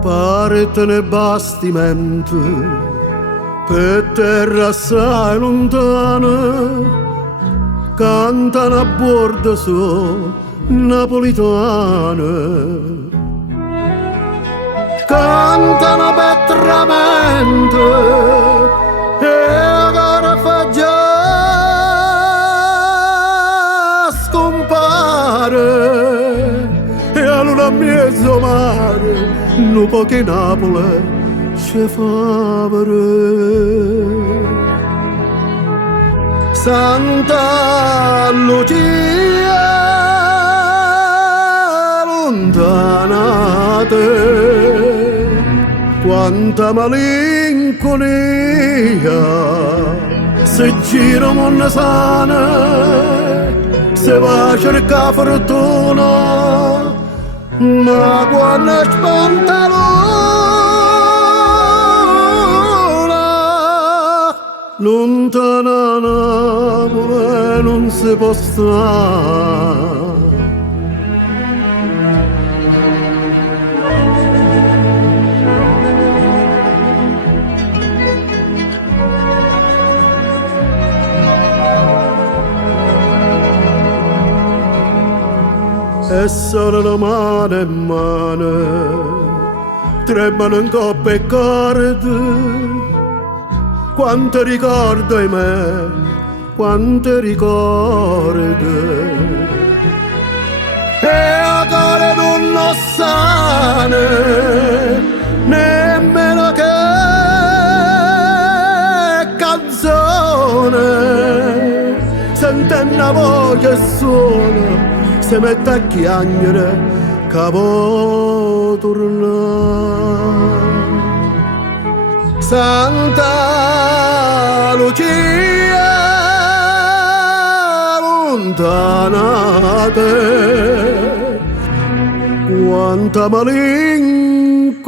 Pare te ne bastimento per terra assai lontana, cantano a bordo su napolitana, cantano petramente e ora fa già scompare e allora a mezzo mare nu poche Napoli ci fa vedere. Santa Lucia lontana te, quanta malinconia, se gira monna sana, se va a cercare fortuna, ma quando spantalona lontana Napoli non si può stare. E solo la mano in mano tremano in coppa e corde, quanto ricordo in me, quanto ricordo, e ancora non lo sanno nemmeno che canzone, sentendo la voce sola se mette a chiagnere che può tornare. Santa Lucia lontana te, quanta malinconia,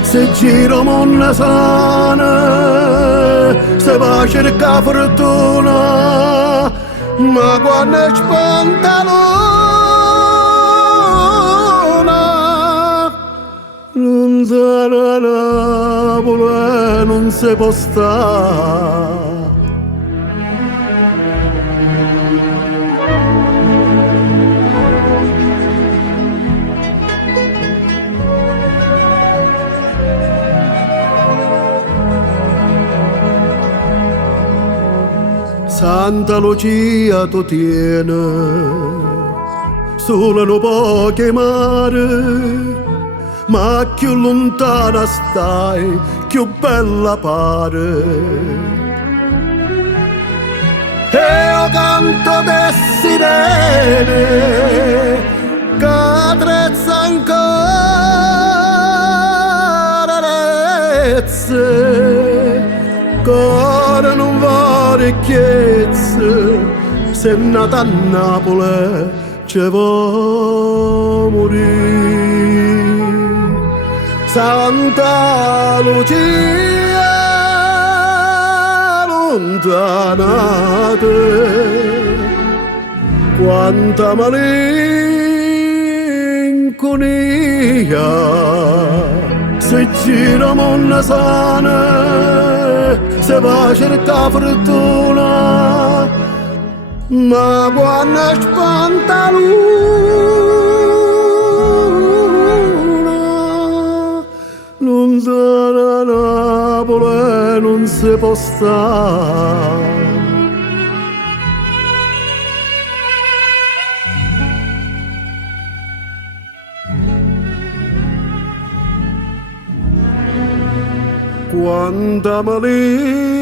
se giro monna sana, se va a cercare fortuna, ma quando è spantalona lontana Napoli non si può stare. Santa Lucia tu tieni solo un poche mare, ma più lontana stai, più bella pare. E io canto de sirene che attrezza ancora rezze, ancora non va ricchezza, se è nata a Napoli ci vuoi morire. Santa Lucia lontana te, quanta malinconia, se gira monna sana, se va a cercare fortuna, ma quando spantalona lontana Napoli non si può stare. Quanta malinconia,